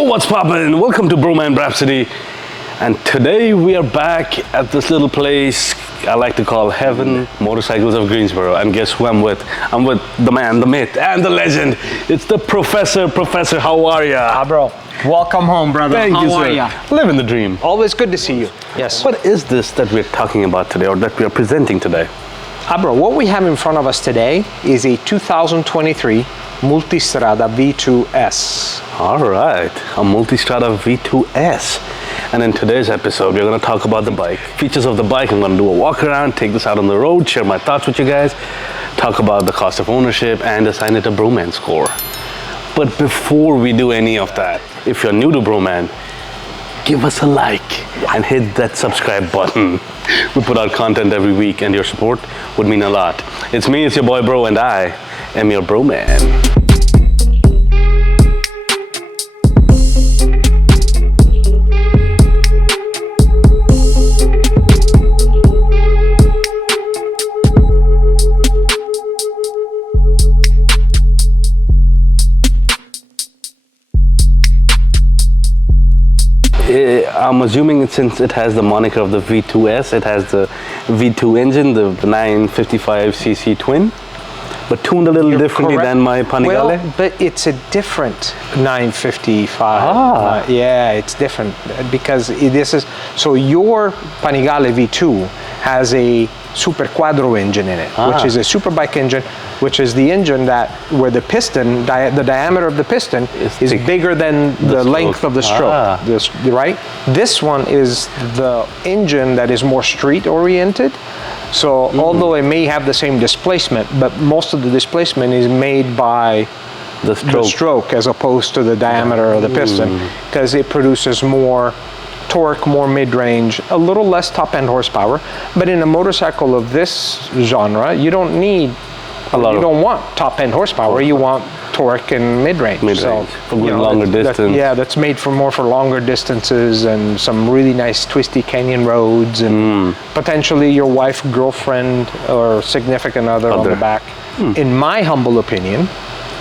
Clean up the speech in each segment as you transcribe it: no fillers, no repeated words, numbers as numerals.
Yo, what's poppin'? Welcome to Bhroman Braapsody. And today we are back at this little place I like to call Heaven Motorcycles of Greensboro. And guess who I'm with? I'm with the man, the myth, and the legend. It's the Professor. Professor, how are ya? Bro, welcome home, brother. Thank you, how sir. are ya? Living the dream. Always good to see you. Yes. What is this that we're talking about today, or that we are presenting today? Bro, what we have in front of us today is a 2023 Multistrada V2S. All right, a Multistrada V2S. And in today's episode, we're going to talk about the bike, features of the bike. I'm going to do a walk around, take this out on the road, share my thoughts with you guys, talk about the cost of ownership, and assign it a Bhroman score. But before we do any of that, if you're new to Bhroman, give us a like and hit that subscribe button. We put out content every week, and your support would mean a lot. It's me, it's your boy Bro, and I am your Bhroman. I'm assuming since it has the moniker of the V2S, it has the V2 engine, the 955cc twin, but tuned a little differently than my Panigale. Well, but it's a different 955. Yeah, it's different because this is, so your Panigale V2 has a Super Quadro engine in it, which is a superbike engine, which is the engine where the piston, the diameter of the piston is bigger than the length of the stroke, right? This one is the engine that is more street oriented. So although it may have the same displacement, but most of the displacement is made by the stroke as opposed to the diameter of the piston, because it produces more torque, more mid-range, a little less top-end horsepower. But in a motorcycle of this genre, you don't need you don't want top-end horsepower. You want torque and mid-range. So, for longer distance. That's made for longer distances and some really nice twisty canyon roads and potentially your wife, girlfriend, or significant other on the back. In my humble opinion,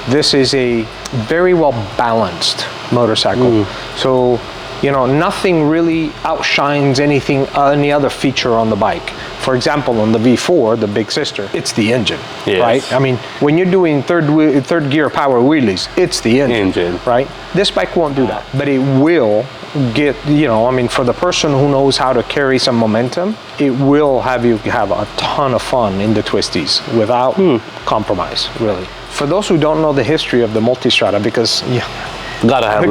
this is a very well balanced motorcycle. So, nothing really outshines any other feature on the bike. For example, on the V4, the big sister, it's the engine, right? I mean, when you're doing third gear power wheelies, it's the engine, right? This bike won't do that, but it will get, for the person who knows how to carry some momentum, it will have you have a ton of fun in the twisties without compromise, really. For those who don't know the history of the Multistrada, because gotta have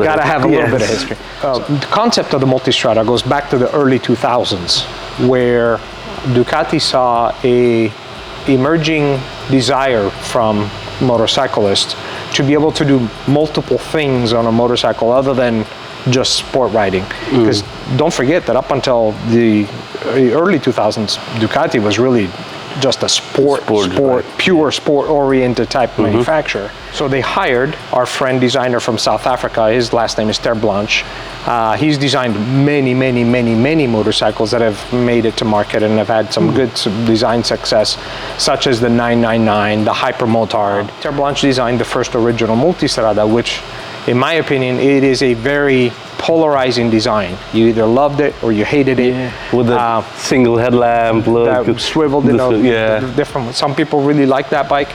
a little bit of history. The concept of the Multistrada goes back to the early 2000s, where Ducati saw a emerging desire from motorcyclists to be able to do multiple things on a motorcycle other than just sport riding. Because don't forget that up until the early 2000s, Ducati was really just a pure sport-oriented type manufacturer. So they hired our friend designer from South Africa. His last name is Ter Blanche. He's designed many motorcycles that have made it to market and have had some good design success, such as the 999, the Hyper Motard. Ter Blanche designed the first original Multistrada, which, in my opinion, it is a very polarizing design. You either loved it or you hated it. With a single headlamp look. That swiveled, different. Some people really like that bike.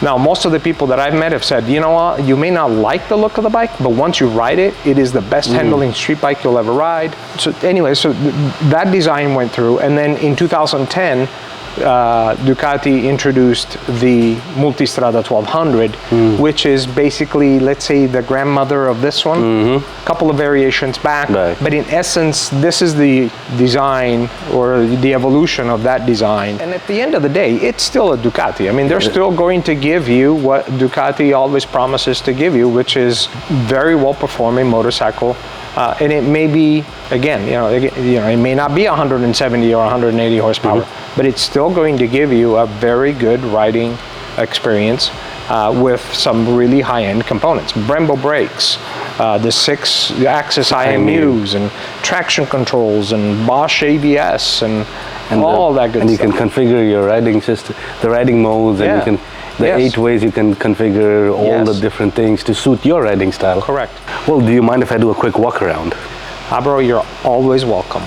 Now, most of the people that I've met have said, you know what, you may not like the look of the bike, but once you ride it, it is the best handling street bike you'll ever ride. So anyway, that design went through, and then in 2010, Ducati introduced the Multistrada 1200, which is basically, let's say, the grandmother of this one. A couple of variations back, but in essence, this is the design or the evolution of that design. And at the end of the day, it's still a Ducati. I mean, they're still going to give you what Ducati always promises to give you, which is very well-performing motorcycle. And it may be, again, it may not be 170 or 180 horsepower, but it's still going to give you a very good riding experience with some really high-end components. Brembo brakes, the 6-axis IMUs, and traction controls, and Bosch ABS, and all that good stuff. And you can configure your riding system, the riding modes, and The Yes. 8 ways you can configure all Yes. the different things to suit your riding style. Correct. Well, do you mind if I do a quick walk around? Bro, you're always welcome.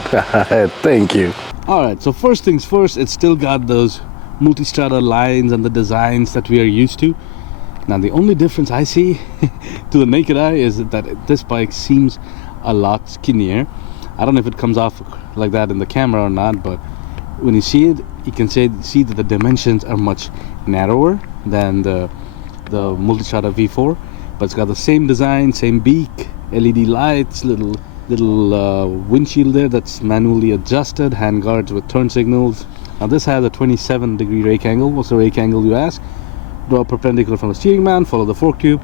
Thank you. All right, so first things first, it's still got those Multistrada lines and the designs that we are used to. Now, the only difference I see to the naked eye is that this bike seems a lot skinnier. I don't know if it comes off like that in the camera or not, but when you see it, you can see that the dimensions are much narrower than the Multistrada V4, but it's got the same design, same beak, LED lights, little windshield there that's manually adjusted, hand guards with turn signals. Now this has a 27-degree rake angle. What's the rake angle, you ask? Draw perpendicular from the steering mount, follow the fork tube.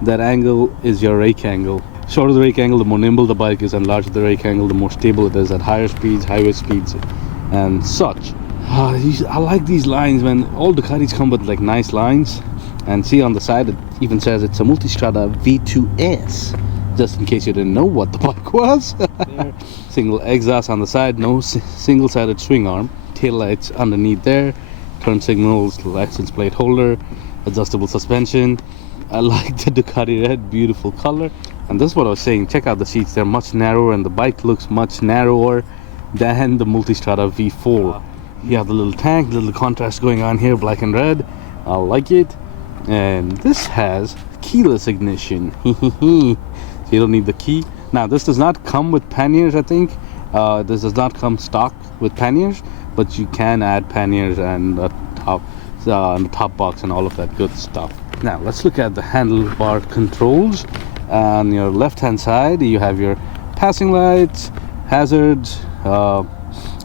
That angle is your rake angle. Shorter the rake angle, the more nimble the bike is, and larger the rake angle, the more stable it is at higher speeds, highway speeds, and such. I like these lines, man. All Ducatis come with like nice lines, and see on the side it even says it's a Multistrada V2S. Just in case you didn't know what the bike was. Single exhaust on the side, no single-sided swing arm. Tail lights underneath there, turn signals, license plate holder, adjustable suspension. I like the Ducati red, beautiful color. And this is what I was saying, check out the seats, they're much narrower and the bike looks much narrower than the Multistrada V4. You have the little tank, little contrast going on here, black and red. I like it. And this has keyless ignition. So you don't need the key. Now this does not come with panniers, I think. This does not come stock with panniers, but you can add panniers and the top box and all of that good stuff. Now let's look at the handlebar controls. On your left hand side you have your passing lights, hazards,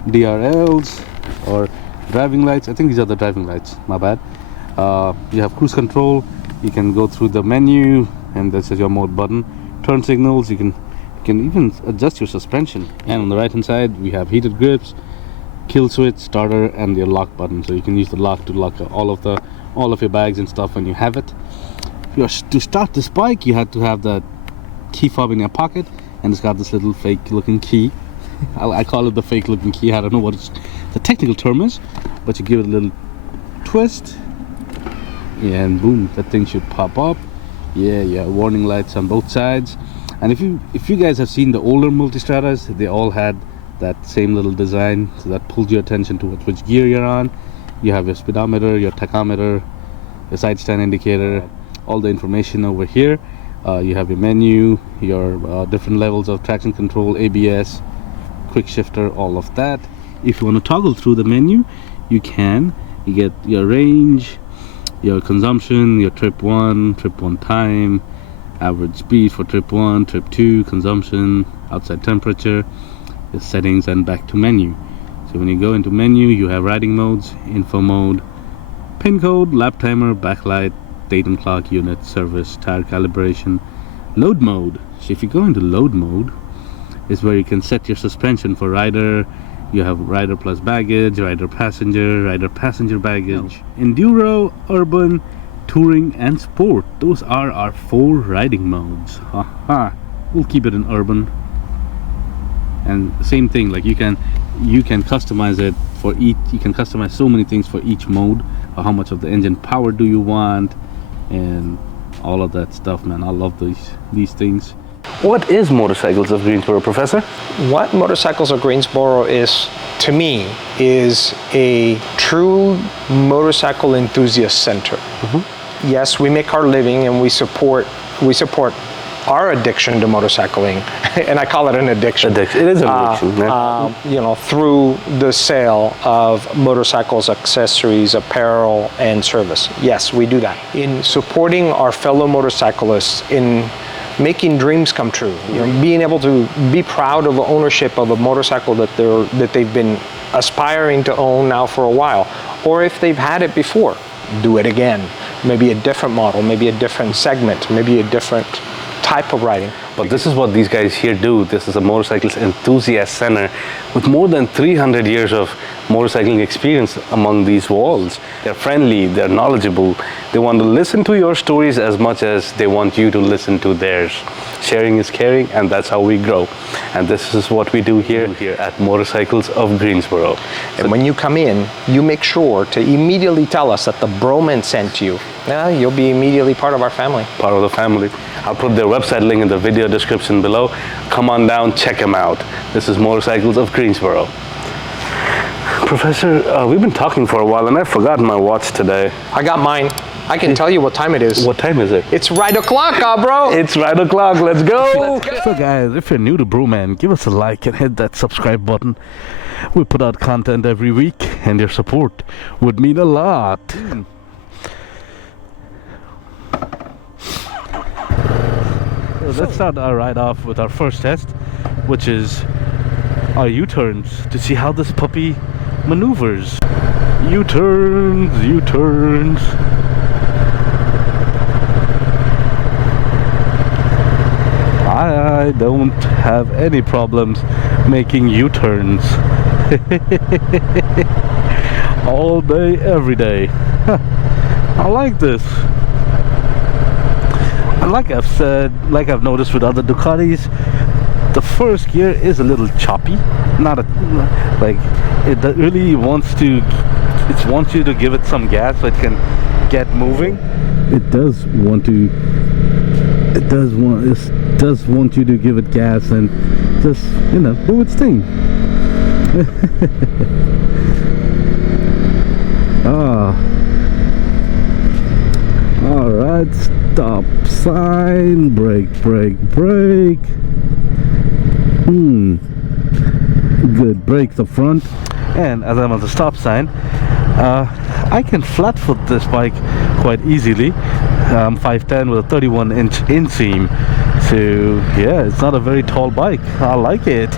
DRLs or driving lights. I think these are the driving lights, my bad. You have cruise control. You can go through the menu, and this is your mode button. Turn signals, you can even adjust your suspension. And on the right hand side we have heated grips, kill switch, starter, and your lock button. So you can use the lock to lock all of your bags and stuff when you have it. To start this bike you have to have the key fob in your pocket, and it's got this little fake looking key. I call it the fake looking key. I don't know what the technical term is, but you give it a little twist and boom, that thing should pop up. Yeah, warning lights on both sides. And if you guys have seen the older Multistradas, they all had that same little design, so that pulls your attention to which gear you're on. You have your speedometer, your tachometer, your side stand indicator, all the information over here. You have your menu, your different levels of traction control, ABS, quick shifter, all of that. If you want to toggle through the menu, you can. You get your range, your consumption, your trip 1 time, average speed for trip 1, trip 2, consumption, outside temperature, your settings, and back to menu. So when you go into menu, you have riding modes, info mode, pin code, lap timer, backlight, date and clock, unit, service, tire calibration, load mode. So if you go into load mode, is where you can set your suspension for rider. You have rider plus baggage, rider passenger baggage, enduro, urban, touring, and sport. Those are our 4 riding modes. We'll keep it in urban. And same thing, like you can customize it for each. You can customize so many things for each mode. How much of the engine power do you want, and all of that stuff, man. I love these things. What is Motorcycles of Greensboro, Professor? What Motorcycles of Greensboro is, to me, is a true motorcycle enthusiast center. Mm-hmm. Yes, we make our living and we support our addiction to motorcycling, and I call it an addiction. It is an addiction. Through the sale of motorcycles, accessories, apparel, and service. Yes, we do that. In supporting our fellow motorcyclists in making dreams come true, being able to be proud of ownership of a motorcycle that they've been aspiring to own now for a while, or if they've had it before, do it again. Maybe a different model, maybe a different segment, maybe a different type of riding. But this is what these guys here do. This is a motorcyclist enthusiast center with more than 300 years of motorcycling experience among these walls. They're friendly, they're knowledgeable. They want to listen to your stories as much as they want you to listen to theirs. Sharing is caring, and that's how we grow. And this is what we do here at Motorcycles of Greensboro. And when you come in, you make sure to immediately tell us that the Bhroman sent you. You'll be immediately part of our family. Part of the family. I'll put their website link in the video description below. Come on down, check them out. This is Motorcycles of Greensboro. Professor, we've been talking for a while and I've forgotten my watch today. I got mine. I can tell you what time it is. What time is it? It's right o'clock, bro. It's right o'clock. Let's go. So guys, if you're new to Bhroman, give us a like and hit that subscribe button. We put out content every week and your support would mean a lot. So let's start our ride off with our first test, which is our U-turns, to see how this puppy maneuvers. U-turns, U-turns. I don't have any problems making U-turns. All day, every day. I like this. And like I've said, like I've noticed with other Ducatis, the first gear is a little choppy. Not a, like, it really wants to, it wants you to give it some gas so it can get moving. It does want to, it does want you to give it gas and just, you know, do its thing. Alright, stop sign, brake, brake, brake. Good, brake the front. And as I'm on the stop sign, I can flat foot this bike quite easily. I'm 5'10" with a 31-inch inseam. So yeah, it's not a very tall bike. I like it.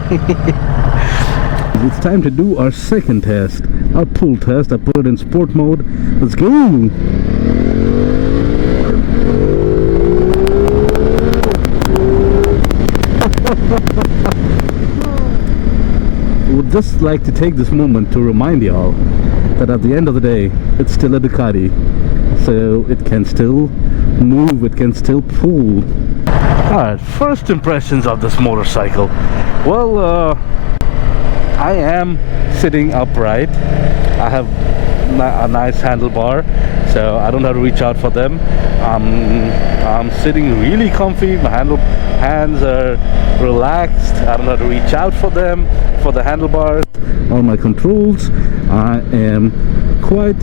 It's time to do our second test, our pull test. I put it in sport mode. Let's go. Would just like to take this moment to remind y'all that at the end of the day, it's still a Ducati, so it can still move, it can still pull. Alright, first impressions of this motorcycle. Well, I am sitting upright. I have a nice handlebar, so I don't have to reach out for them. I'm sitting really comfy. My hands are relaxed. I don't have to reach out for them, for the handlebars or my controls. I am quite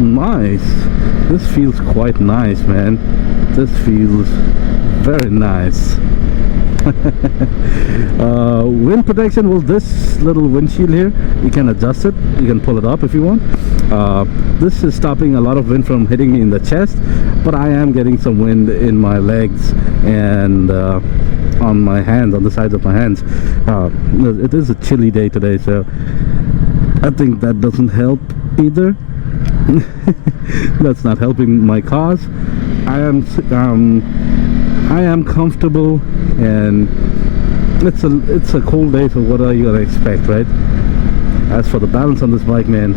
nice. This feels quite nice, man. This feels very nice. Wind protection, well, this little windshield here, you can adjust it, you can pull it up if you want. This is stopping a lot of wind from hitting me in the chest, but I am getting some wind in my legs and on my hands, on the sides of my hands. It is a chilly day today, so I think that doesn't help either. That's not helping my cause. I am comfortable, and it's a cold day, so what are you gonna expect, right? As for the balance on this bike, man,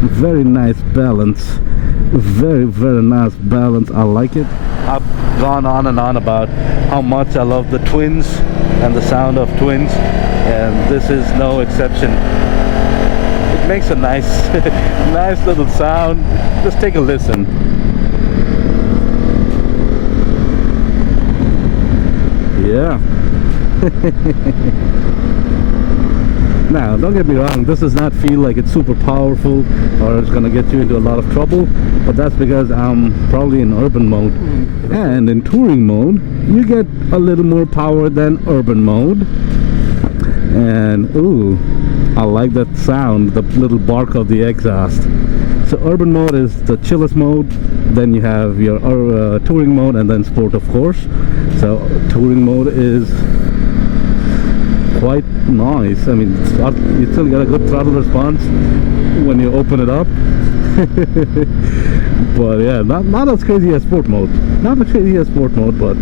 very nice balance, very nice balance. I like it. I've gone on and on about how much I love the twins and the sound of twins, and this is no exception. It makes a nice nice little sound. Just take a listen. Yeah. Now, don't get me wrong, this does not feel like it's super powerful or it's gonna get you into a lot of trouble, but that's because I'm probably in urban mode. And in touring mode, you get a little more power than urban mode. And ooh, I like that sound, the little bark of the exhaust. So urban mode is the chillest mode, then you have your touring mode, and then sport, of course. So touring mode is quite nice. I mean, you still got a good throttle response when you open it up. But yeah, not as crazy as sport mode. Not as crazy as sport mode, but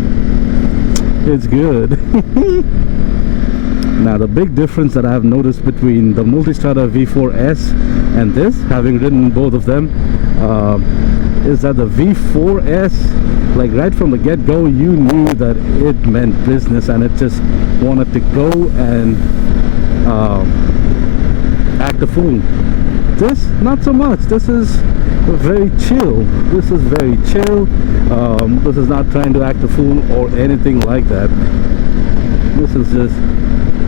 it's good. Now the big difference that I've noticed between the Multistrada V4S and this, having ridden both of them, is that the V4S, like right from the get-go, you knew that it meant business and it just wanted to go and act a fool. This, not so much. This is very chill. This is very chill. This is not trying to act a fool or anything like that. This is just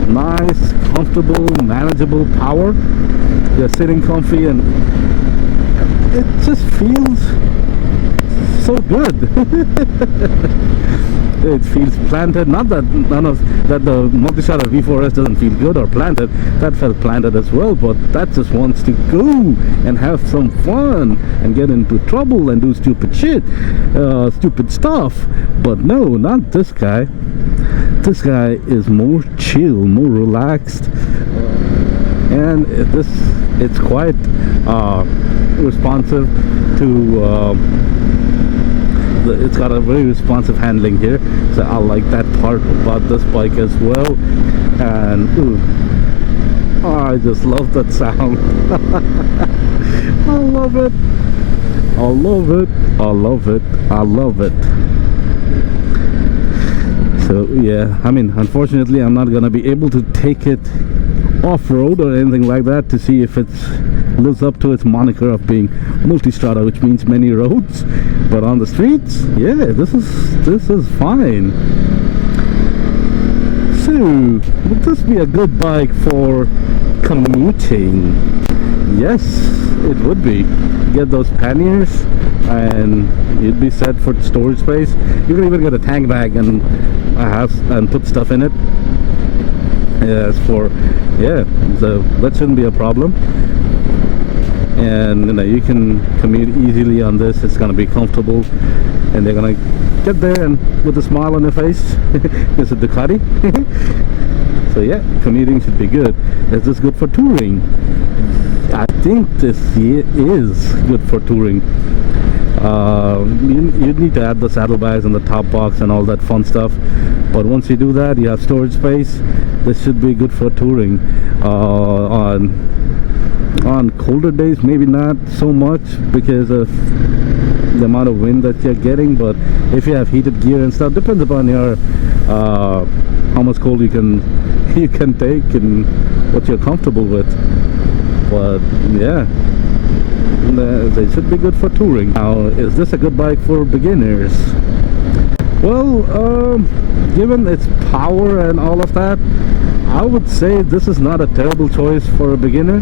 nice, comfortable, manageable power. You're sitting comfy and it just feels so good. It feels planted. Not that that the Multistrada V4S doesn't feel good or planted. That felt planted as well, but that just wants to go and have some fun and get into trouble and do stupid shit, stupid stuff. But no, not this guy. This guy is more chill, more relaxed, and it's quite responsive to. It's got a very responsive handling here, so I like that part about this bike as well. And ooh, I just love that sound. I love it. I love it. I love it. I love it. So yeah, I mean, unfortunately I'm not gonna be able to take it off-road or anything like that to see if it lives up to its moniker of being Multistrada, which means many roads. But on the streets, yeah, this is fine. So would this be a good bike for commuting? Yes, it would be. Get those panniers and you'd be set for storage space. You can even get a tank bag and put stuff in it. As for, yeah, so that shouldn't be a problem. And you know, you can commute easily on this. It's gonna be comfortable, and they're gonna get there and with a smile on their face. It's a Ducati. So yeah, commuting should be good. Is this good for touring? I think this is good for touring. You'd need to add the saddlebags and the top box and all that fun stuff, but once you do that, you have storage space. This should be good for touring. On colder days, maybe not so much because of the amount of wind that you're getting, but if you have heated gear and stuff, depends upon your how much cold you can take and what you're comfortable with. But yeah, they should be good for touring. Now, is this a good bike for beginners? Well, given its power and all of that, I would say this is not a terrible choice for a beginner.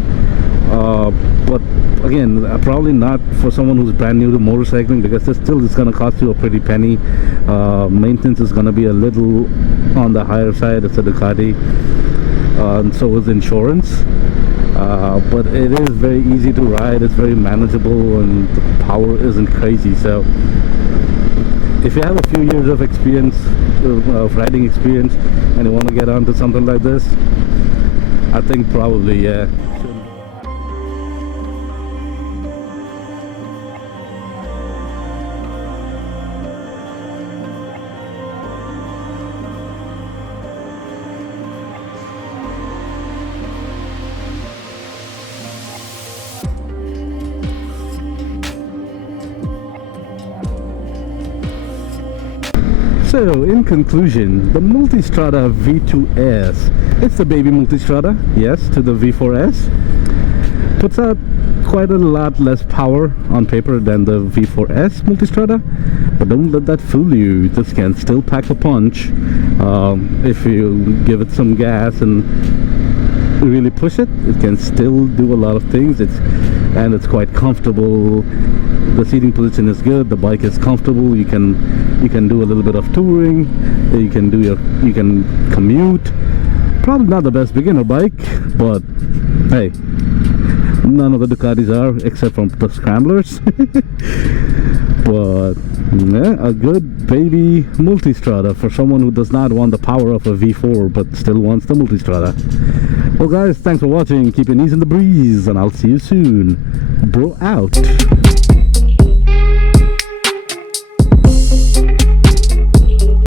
But again, probably not for someone who's brand new to motorcycling, because this still is going to cost you a pretty penny. Maintenance is going to be a little on the higher side. It's a Ducati, and so is insurance. But it is very easy to ride. It's very manageable, and the power isn't crazy. So if you have a few years of experience, of riding experience, and you want to get onto something like this, I think probably, yeah. So, in conclusion, the Multistrada V2S, it's the baby Multistrada, yes, to the V4S. Puts out quite a lot less power on paper than the V4S Multistrada, but don't let that fool you. This can still pack a punch if you give it some gas and really push it. It can still do a lot of things. It's quite comfortable. The seating position is good. The bike is comfortable. You can do a little bit of touring. You can commute. Probably not the best beginner bike, but hey, none of the Ducatis are except from the scramblers. But yeah, a good baby Multistrada for someone who does not want the power of a V4 but still wants the Multistrada. Well guys, thanks for watching. Keep your knees in the breeze, and I'll see you soon. Bro out.